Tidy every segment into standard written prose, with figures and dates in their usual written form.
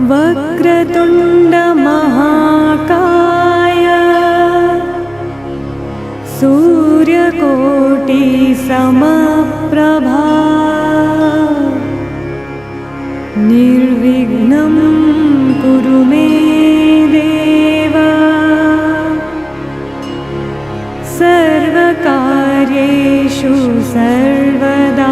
वक्रतुंड महाकाय सूर्यकोटि समप्रभा निर्विघ्नं कुरु मे देव सर्वकार्येषु सर्वदा।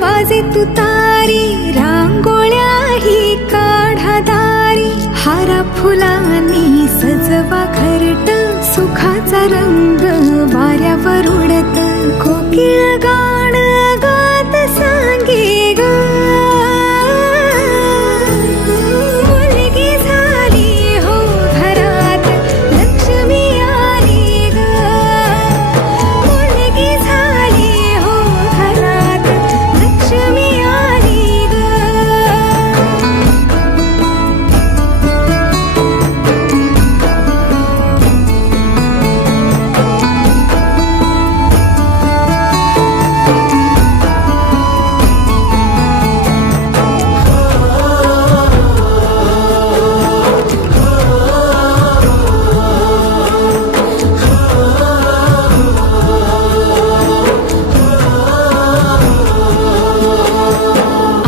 वाजे तुतारी रांगोळ्याही काढा दारी हारा फुलांनी सजवा घरट सुखाचा रंग वाऱ्यावर उडत कोकिळ गाण गात सांगे ग मुलगी झाली हो घरात लक्ष्मी आली ग मुलगी झाली हो घरात लक्ष्मी आली ग।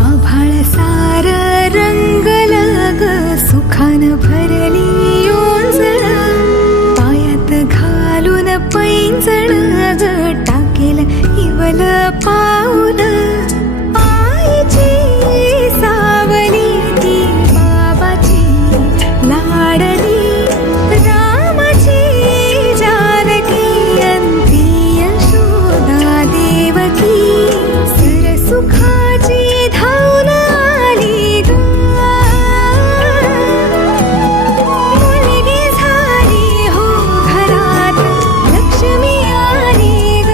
आभाळ सार रंगल ग सुखान भरली योंजण पायात घालून पैंजण ग टाकेल इवल पाऊल आईची सावली ती बाबाची लाडली रामाची जानकी अंती यशोदा देवकी सरसुखाची धावून आली ग मुलगी झाली हो घरात लक्ष्मी आली ग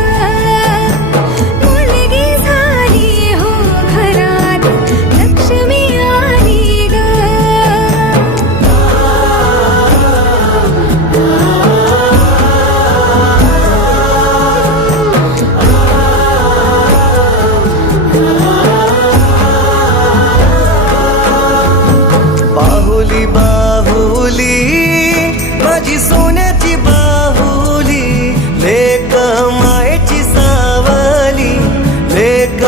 मुलगी झाली हो घरात लक्ष्मी आली ग। बाहुली बाहुली माझी सोन्याची बाहुली लेक मायेची सावली लेक